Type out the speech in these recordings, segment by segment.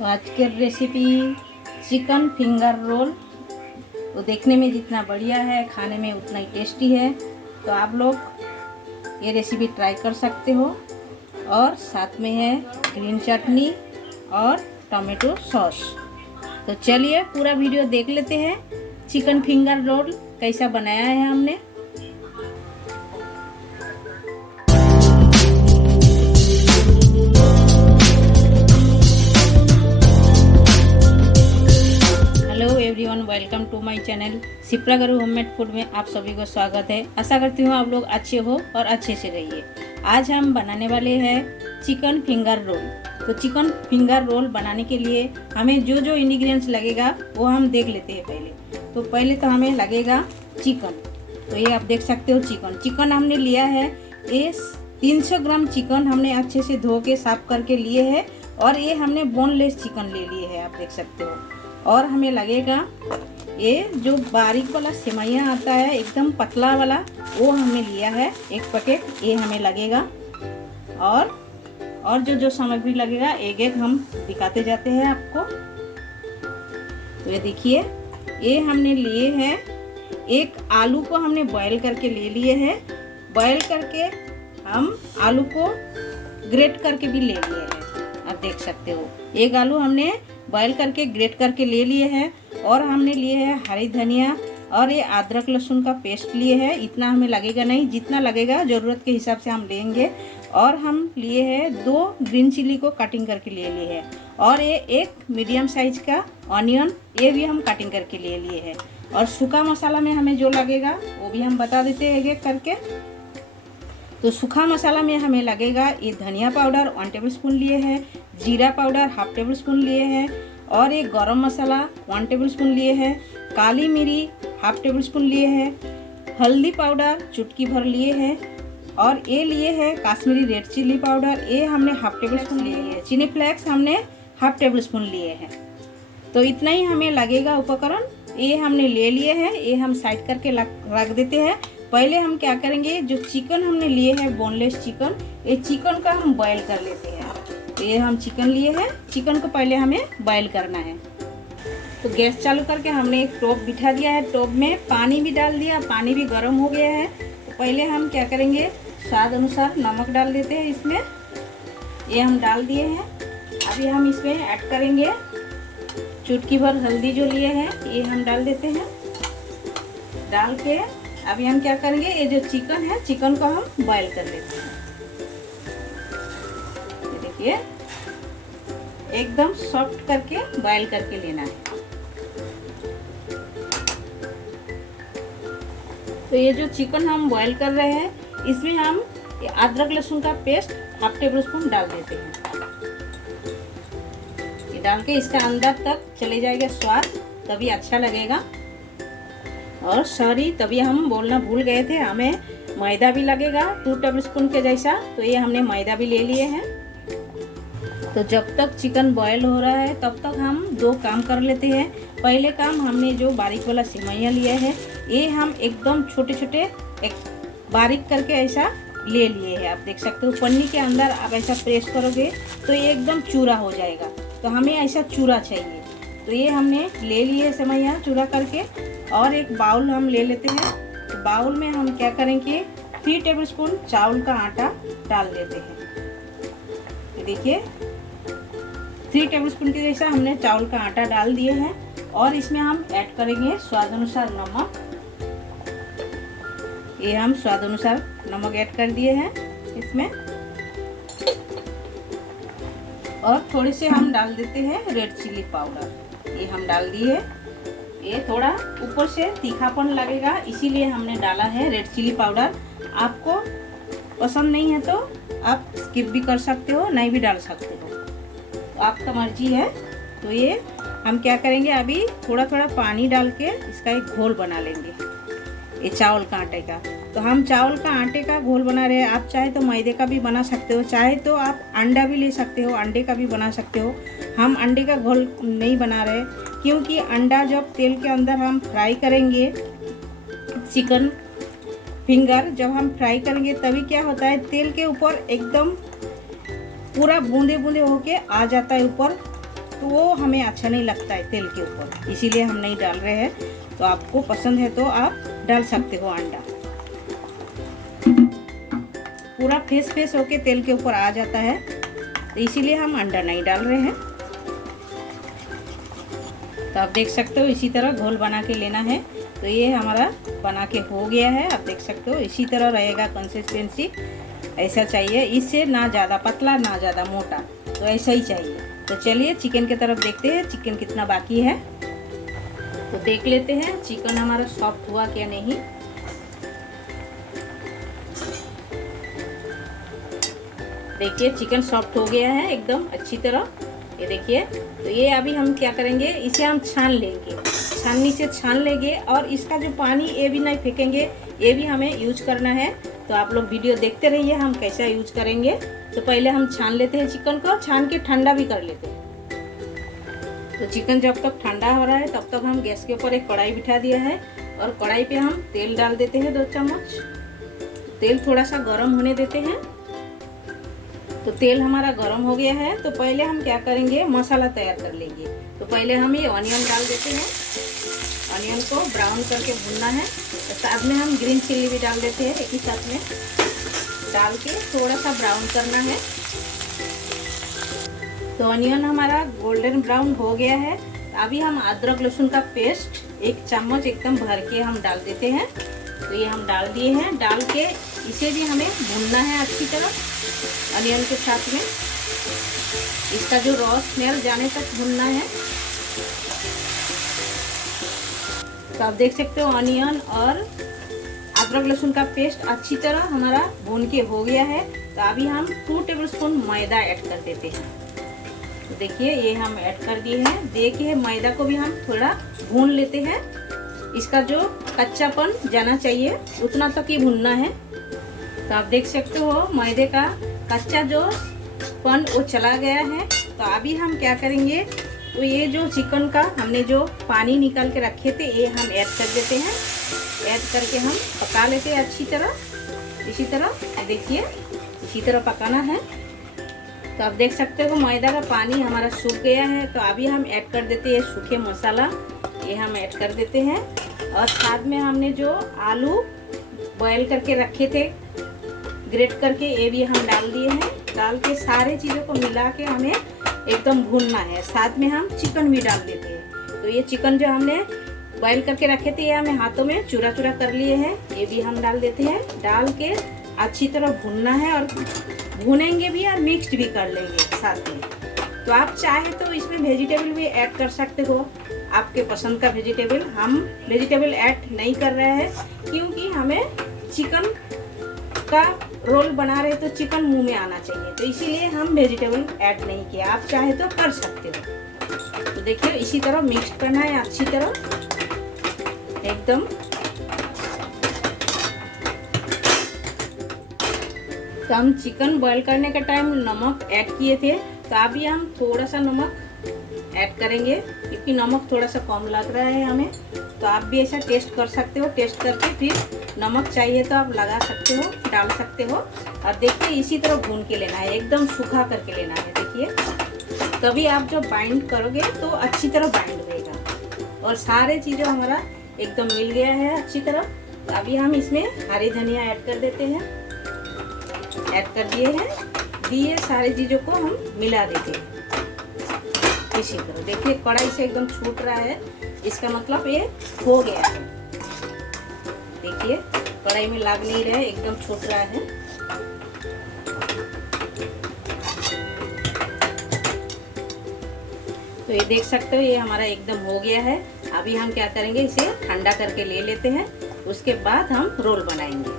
तो आज की रेसिपी चिकन फिंगर रोल। तो देखने में जितना बढ़िया है, खाने में उतना ही टेस्टी है। तो आप लोग ये रेसिपी ट्राई कर सकते हो। और साथ में है ग्रीन चटनी और टमाटो सॉस। तो चलिए पूरा वीडियो देख लेते हैं, चिकन फिंगर रोल कैसा बनाया है हमने। Hello everyone, welcome to my channel Shipra Guru homemade food में आप सभी को स्वागत है। आशा करती हूँ आप लोग अच्छे हो और अच्छे से रहिए। आज हम बनाने वाले हैं चिकन फिंगर रोल। तो चिकन फिंगर रोल बनाने के लिए हमें जो जो इंग्रेडिएंट्स लगेगा वो हम देख लेते हैं पहले तो हमें लगेगा चिकन। तो ये आप देख सकते हो चिकन हमने लिया है। ये 300 ग्राम चिकन हमने अच्छे से धो के साफ करके लिए है। और ये हमने बोनलेस चिकन ले लिए है, आप देख सकते हो। और हमें लगेगा ये जो बारीक वाला सेवइयाँ आता है, एकदम पतला वाला, वो हमने लिया है 1 पैकेट, ये हमें लगेगा। और जो जो सामग्री लगेगा एक एक हम दिखाते जाते हैं आपको। तो ये देखिए, ये हमने लिए हैं, एक आलू को हमने बॉयल करके ले लिए हैं। बॉयल करके हम आलू को ग्रेट करके भी ले लिए हैं, आप देख सकते हो। एक आलू हमने बॉयल करके ग्रेट करके ले लिए हैं। और हमने लिए है हरी धनिया और ये अदरक लहसुन का पेस्ट लिए है। इतना हमें लगेगा नहीं, जितना लगेगा ज़रूरत के हिसाब से हम लेंगे। और हम लिए हैं 2 ग्रीन चिली को कटिंग करके ले लिए हैं। और ये 1 मीडियम साइज का ऑनियन, ये भी हम कटिंग करके ले लिए हैं। और सूखा मसाला में हमें जो लगेगा वो भी हम बता देते हैं एक एक करके। तो सूखा मसाला में हमें लगेगा ये धनिया पाउडर 1 टेबल स्पून लिए हैं, जीरा पाउडर 1/2 टेबल स्पून लिए हैं, और ये गरम मसाला 1 टेबल स्पून लिए हैं, काली मिरी 1/2 टेबल स्पून लिए हैं, हल्दी पाउडर चुटकी भर लिए हैं, और ये लिए है काश्मीरी रेड चिली पाउडर, ये हमने 1/2 टेबल स्पून लिए है। चिली फ्लेक्स हमने 1/2 टेबल स्पून लिए हैं। तो इतना ही हमें लगेगा उपकरण, ये हमने ले लिए हैं। ये हम साइड करके रख देते हैं। पहले हम क्या करेंगे, जो चिकन हमने लिए हैं बोनलेस चिकन, ये चिकन का हम बॉयल कर लेते हैं। ये हम चिकन लिए हैं, चिकन को पहले हमें बॉयल करना है। तो गैस चालू करके हमने एक टोप बिठा दिया है। टोप में पानी भी डाल दिया, पानी भी गर्म हो गया है। तो पहले हम क्या करेंगे, स्वाद अनुसार नमक डाल देते हैं इसमें। ये हम डाल दिए हैं। अभी हम इसमें ऐड करेंगे चुटकी भर हल्दी जो लिए हैं, ये हम डाल देते हैं। डाल के अभी हम क्या करेंगे, ये जो चिकन है, चिकन को हम बॉयल कर लेते हैं। ये देखिए, एकदम सॉफ्ट करके बॉयल करके लेना है। तो ये जो चिकन हम बॉयल कर रहे हैं, इसमें हम अदरक लहसुन का पेस्ट 1/2 टेबल स्पून डाल देते हैं। ये डाल के इसका अंदर तक चले जाएगा स्वाद, तभी अच्छा लगेगा। और सॉरी, तभी हम बोलना भूल गए थे, हमें मैदा भी लगेगा 2 टेबल स्पून के जैसा। तो ये हमने मैदा भी ले लिए हैं। तो जब तक चिकन बॉयल हो रहा है तब तक हम 2 काम कर लेते हैं। पहले काम, हमने जो बारीक वाला सेवइयाँ लिया है, ये हम एकदम छोटे छोटे बारीक करके ऐसा ले लिए हैं, आप देख सकते हो। पन्नी के अंदर आप ऐसा प्रेस करोगे तो ये एकदम चूरा हो जाएगा। तो हमें ऐसा चूरा चाहिए। तो ये हमने ले लिए सेवइयाँ चूरा करके। और एक बाउल हम ले लेते हैं। तो बाउल में हम क्या करेंगे, 3 टेबल स्पून चावल का आटा डाल देते हैं। ये देखिए, 3 टेबल स्पून के जैसा हमने चावल का आटा डाल दिए हैं। और इसमें हम ऐड करेंगे स्वाद अनुसार नमक। ये हम स्वाद अनुसार नमक ऐड कर दिए हैं इसमें। और थोड़े से हम डाल देते हैं रेड चिली पाउडर, ये हम डाल दिए। ये थोड़ा ऊपर से तीखापन लगेगा, इसीलिए हमने डाला है रेड चिली पाउडर। आपको पसंद नहीं है तो आप स्किप भी कर सकते हो, नहीं भी डाल सकते हो, तो आपका मर्जी है। तो ये हम क्या करेंगे, अभी थोड़ा थोड़ा पानी डाल के इसका एक घोल बना लेंगे, ये चावल का आटे का। तो हम चावल का आटे का घोल बना रहे हैं। आप चाहे तो मैदे का भी बना सकते हो, चाहे तो आप अंडा भी ले सकते हो, अंडे का भी बना सकते हो। हम अंडे का घोल नहीं बना रहे, क्योंकि अंडा जब तेल के अंदर हम फ्राई करेंगे, चिकन फिंगर जब हम फ्राई करेंगे, तभी क्या होता है, तेल के ऊपर एकदम पूरा बूंदे बूंदे होके आ जाता है ऊपर तो वो हमें अच्छा नहीं लगता है तेल के ऊपर, इसीलिए हम नहीं डाल रहे हैं। तो आपको पसंद है तो आप डाल सकते हो अंडा। पूरा फेस फेस होके तेल के ऊपर आ जाता है, तो इसीलिए हम अंडा नहीं डाल रहे हैं। तो आप देख सकते हो इसी तरह घोल बना के लेना है। तो ये हमारा बना के हो गया है, आप देख सकते हो इसी तरह रहेगा कंसिस्टेंसी, ऐसा चाहिए। इससे ना ज़्यादा पतला ना ज़्यादा मोटा, तो ऐसा ही चाहिए। तो चलिए चिकन की तरफ देखते हैं चिकन कितना बाकी है। तो देख लेते हैं चिकन हमारा सॉफ्ट हुआ क्या नहीं। देखिए चिकन सॉफ्ट हो गया है एकदम अच्छी तरह, ये देखिए। तो ये अभी हम क्या करेंगे, इसे हम छान लेंगे, छाननी से छान लेंगे। और इसका जो पानी ये भी नहीं फेंकेंगे, ये भी हमें यूज करना है। तो आप लोग वीडियो देखते रहिए हम कैसा यूज करेंगे। तो पहले हम छान लेते हैं चिकन को, छान के ठंडा भी कर लेते हैं। तो चिकन जब तक ठंडा हो रहा है तब तक हम गैस के ऊपर एक कढ़ाई बिठा दिया है, और कढ़ाई पे हम तेल डाल देते हैं 2 चम्मच। तेल थोड़ा सा गर्म होने देते हैं। तो तेल हमारा गर्म हो गया है, तो पहले हम क्या करेंगे, मसाला तैयार कर लेंगे। तो पहले हम ये ऑनियन डाल देते हैं, ऑनियन को ब्राउन करके भूनना है। तो साथ में हम ग्रीन चिल्ली भी डाल देते हैं, एक ही साथ में डाल के थोड़ा सा ब्राउन करना है। तो ऑनियन हमारा गोल्डन ब्राउन हो गया है। अभी हम अदरक लहसुन का पेस्ट 1 चम्मच एकदम भर के हम डाल देते हैं। तो ये हम डाल दिए हैं, डाल के इसे भी हमें भूनना है अच्छी तरह ऑनियन के साथ में। इसका जो रॉ स्मेल जाने तक भूनना है। तो आप देख सकते हो ऑनियन और अदरक लहसुन का पेस्ट अच्छी तरह हमारा भून के हो गया है। तो अभी हम 2 टेबलस्पून मैदा ऐड कर देते हैं। तो देखिए ये हम ऐड कर दिए हैं। देखिए मैदा को भी हम थोड़ा भून लेते हैं, इसका जो कच्चापन जाना चाहिए उतना तक ही भूनना है। तो आप देख सकते हो मैदे का कच्चा जो पन वो चला गया है। तो अभी हम क्या करेंगे, तो ये जो चिकन का हमने जो पानी निकाल के रखे थे ये हम ऐड कर देते हैं। ऐड करके हम पका लेते हैं अच्छी तरह। इसी तरह देखिए इसी तरह पकाना है। तो आप देख सकते हो मैदा का पानी हमारा सूख गया है। तो अभी हम ऐड कर देते हैं सूखे मसाला, ये हम ऐड कर देते हैं। और साथ में हमने जो आलू बॉयल करके रखे थे ग्रेट करके, ये भी हम डाल दिए हैं। डाल के सारे चीज़ों को मिला के हमें एकदम भूनना है। साथ में हम चिकन भी डाल देते हैं। तो ये चिकन जो हमने बॉयल करके रखे थे ये हमें हाथों में चूरा चूरा कर लिए हैं, ये भी हम डाल देते हैं। डाल के अच्छी तरह भूनना है, और भूनेंगे भी और मिक्स्ड भी कर लेंगे साथ में। तो आप चाहे तो इसमें वेजिटेबल भी ऐड कर सकते हो, आपके पसंद का वेजिटेबल। हम वेजिटेबल ऐड नहीं कर रहे हैं क्योंकि हमें चिकन का रोल बना रहे तो चिकन मुंह में आना चाहिए, तो इसीलिए हम वेजिटेबल ऐड नहीं किया। आप चाहे तो कर सकते हो। तो देखिए इसी तरह मिक्स करना है अच्छी तरह एकदम। तो हम चिकन बॉईल करने का टाइम नमक ऐड किए थे, तो अभी हम थोड़ा सा नमक ऐड करेंगे क्योंकि नमक थोड़ा सा कम लग रहा है हमें। तो आप भी ऐसा टेस्ट कर सकते हो, टेस्ट करके फिर नमक चाहिए तो आप लगा सकते हो, डाल सकते हो। और देखिए इसी तरह भून के लेना है, एकदम सूखा करके लेना है। देखिए तभी आप जब बाइंड करोगे तो अच्छी तरह बाइंड होएगा। और सारे चीज़ें हमारा एकदम मिल गया है अच्छी तरह। तो अभी हम इसमें हरी धनिया ऐड कर देते हैं, ऐड कर दिए हैं। दिए सारी चीज़ों को हम मिला देते हैं इसी तरह। देखिए कढ़ाई से एकदम छूट रहा है, इसका मतलब ये हो गया है। देखिए कढ़ाई में लग नहीं रहा है, एकदम छूट रहा है। तो ये देख सकते हो ये हमारा एकदम हो गया है। अभी हम क्या करेंगे, इसे ठंडा करके ले लेते हैं, उसके बाद हम रोल बनाएंगे।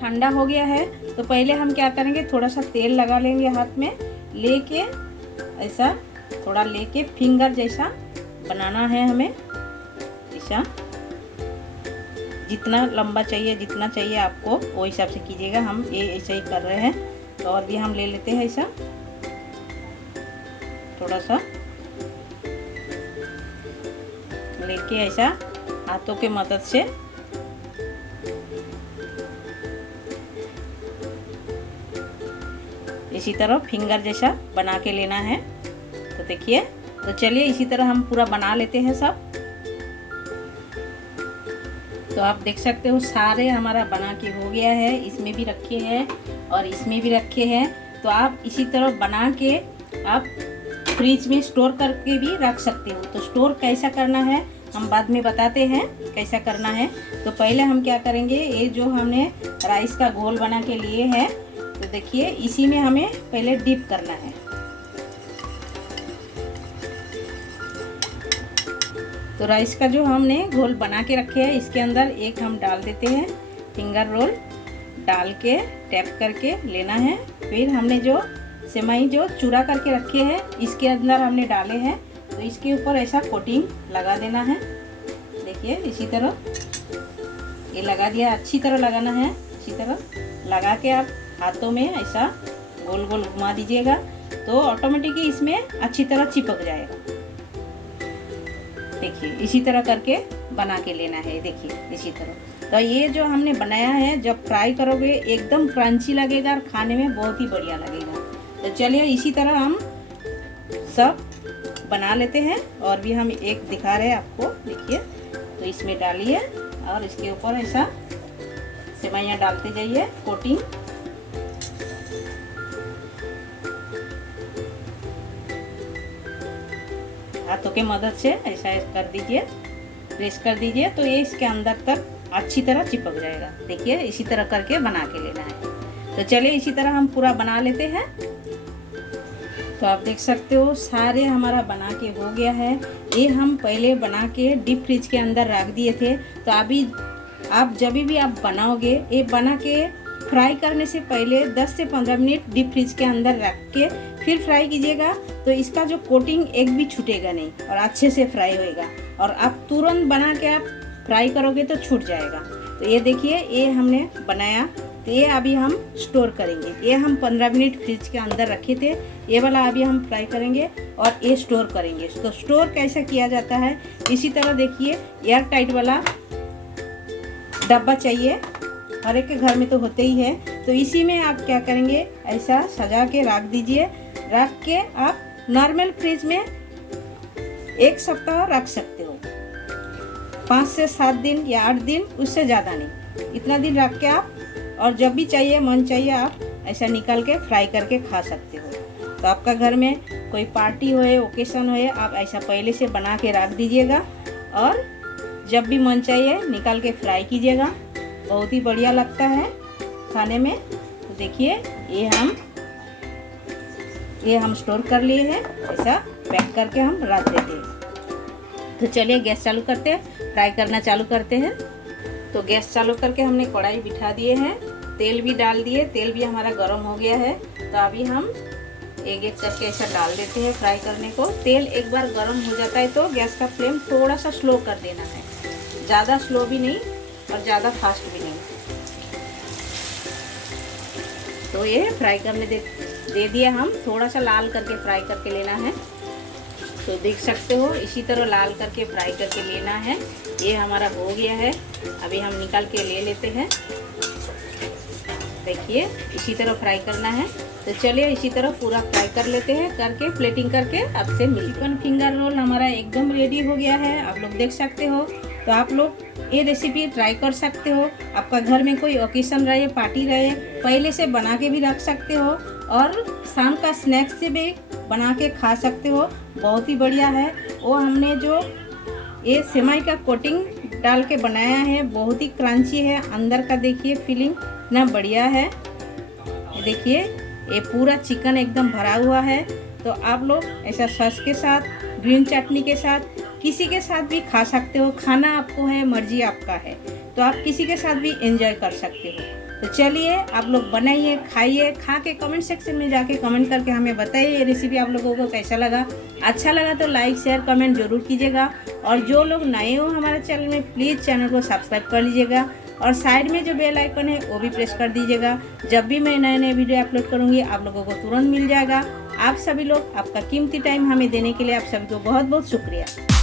ठंडा हो गया है तो पहले हम क्या करेंगे, थोड़ा सा तेल लगा लेंगे हाथ में लेके, ऐसा थोड़ा लेके फिंगर जैसा बनाना है हमें। ऐसा जितना लंबा चाहिए जितना चाहिए आपको वो हिसाब से कीजिएगा। हम ये ऐसा ही कर रहे हैं। तो और भी हम ले लेते हैं ऐसा थोड़ा सा लेके, ऐसा हाथों के मदद से इसी तरह फिंगर जैसा बना के लेना है। तो देखिए, तो चलिए इसी तरह हम पूरा बना लेते हैं सब। तो आप देख सकते हो सारे हमारा बना के हो गया है। इसमें भी रखे हैं और इसमें भी रखे हैं। तो आप इसी तरह बना के आप फ्रिज में स्टोर करके भी रख सकते हो। तो स्टोर कैसा करना है हम बाद में बताते हैं कैसा करना है। तो पहले हम क्या करेंगे, ये जो हमने राइस का घोल बना के लिए है, तो देखिए इसी में हमें पहले डिप करना है। तो राइस का जो हमने घोल बना के रखे हैं, इसके अंदर एक हम डाल देते हैं। फिंगर रोल डाल के टैप करके लेना है। फिर हमने जो सेवई जो चूरा करके रखे हैं, इसके अंदर हमने डाले हैं। तो इसके ऊपर ऐसा कोटिंग लगा देना है। देखिए इसी तरह ये लगा दिया। अच्छी तरह लगाना है। इसी तरह लगा के आप हाथों में ऐसा गोल गोल घुमा दीजिएगा, तो ऑटोमेटिकली इसमें अच्छी तरह चिपक जाएगा। देखिए इसी तरह करके बना के लेना है। देखिए इसी तरह। तो ये जो हमने बनाया है, जब फ्राई करोगे एकदम क्रंची लगेगा और खाने में बहुत ही बढ़िया लगेगा। तो चलिए इसी तरह हम सब बना लेते हैं। और भी हम एक दिखा रहे हैं आपको। देखिए, तो इसमें डालिए और इसके ऊपर ऐसा सेवइयाँ डालते जाइए कोटिंग। हाथों के मदद से ऐसा कर दीजिए, प्रेस कर दीजिए, तो ये इसके अंदर तक अच्छी तरह चिपक जाएगा। देखिए इसी तरह करके बना के लेना है। तो चलिए इसी तरह हम पूरा बना लेते हैं। तो आप देख सकते हो सारे हमारा बना के हो गया है। ये हम पहले बना के डीप फ्रिज के अंदर रख दिए थे। तो अभी आप जब भी आप बनाओगे, ये बना के फ्राई करने से पहले 10 से 15 मिनट डीप फ्रिज के अंदर रख के फिर फ्राई कीजिएगा। तो इसका जो कोटिंग एक भी छूटेगा नहीं और अच्छे से फ्राई होएगा। और आप तुरंत बना के आप फ्राई करोगे तो छूट जाएगा। तो ये देखिए, ये हमने बनाया। तो ये अभी हम स्टोर करेंगे। ये हम 15 मिनट फ्रिज के अंदर रखे थे। ये वाला अभी हम फ्राई करेंगे और ये स्टोर करेंगे। तो स्टोर कैसा किया जाता है, इसी तरह देखिए एयर टाइट वाला डब्बा चाहिए। हर एक के घर में तो होते ही है। तो इसी में आप क्या करेंगे, ऐसा सजा के रख दीजिए। रख के आप नॉर्मल फ्रिज में 1 सप्ताह रख सकते हो। 5 से 7 दिन या 8 दिन, उससे ज़्यादा नहीं। इतना दिन रख के आप, और जब भी चाहिए मन चाहिए आप ऐसा निकाल के फ्राई करके खा सकते हो। तो आपका घर में कोई पार्टी होए, ओकेशन होए, आप ऐसा पहले से बना के रख दीजिएगा और जब भी मन चाहिए निकाल के फ्राई कीजिएगा। बहुत ही बढ़िया लगता है खाने में। तो देखिए ये हम स्टोर कर लिए हैं। ऐसा पैक करके हम रख देते हैं। तो चलिए गैस चालू करते हैं, फ्राई करना चालू करते हैं। तो गैस चालू करके हमने कढ़ाई बिठा दिए हैं। तेल भी डाल दिए। तेल भी हमारा गर्म हो गया है। तो अभी हम एक एक करके ऐसा डाल देते हैं फ्राई करने को। तेल एक बार गर्म हो जाता है तो गैस का फ्लेम थोड़ा सा स्लो कर देना है। ज़्यादा स्लो भी नहीं और ज़्यादा फास्ट भी नहीं। तो ये फ्राई करने दे दिया। हम थोड़ा सा लाल करके फ्राई करके लेना है। तो देख सकते हो इसी तरह लाल करके फ्राई करके लेना है। ये हमारा हो गया है। अभी हम निकाल के ले लेते हैं। देखिए इसी तरह फ्राई करना है। तो चलिए इसी तरह पूरा फ्राई कर लेते हैं, करके प्लेटिंग करके आपसे चिकन फिंगर रोल हमारा एकदम रेडी हो गया है। आप लोग देख सकते हो। तो आप लोग ये रेसिपी ट्राई कर सकते हो। आपका घर में कोई ओकेशन रहे, पार्टी रहे, पहले से बना के भी रख सकते हो और शाम का स्नैक्स से भी बना के खा सकते हो। बहुत ही बढ़िया है। वो हमने जो ये सेवई का कोटिंग डाल के बनाया है, बहुत ही क्रंची है। अंदर का देखिए फीलिंग इतना बढ़िया है। देखिए ये पूरा चिकन एकदम भरा हुआ है। तो आप लोग ऐसा सॉस के साथ, ग्रीन चटनी के साथ, किसी के साथ भी खा सकते हो। खाना आपको है, मर्जी आपका है। तो आप किसी के साथ भी एंजॉय कर सकते हो। तो चलिए आप लोग बनाइए, खाइए। खा के कमेंट सेक्शन में जाके कमेंट करके हमें बताइए ये रेसिपी आप लोगों को कैसा लगा। अच्छा लगा तो लाइक शेयर कमेंट जरूर कीजिएगा। और जो लोग नए हो हमारे चैनल में, प्लीज़ चैनल को सब्सक्राइब कर लीजिएगा और साइड में जो बेल आइकन है वो भी प्रेस कर दीजिएगा। जब भी मैं नए नए वीडियो अपलोड करूँगी आप लोगों को तुरंत मिल जाएगा। आप सभी लोग आपका कीमती टाइम हमें देने के लिए आप सभी को बहुत बहुत शुक्रिया।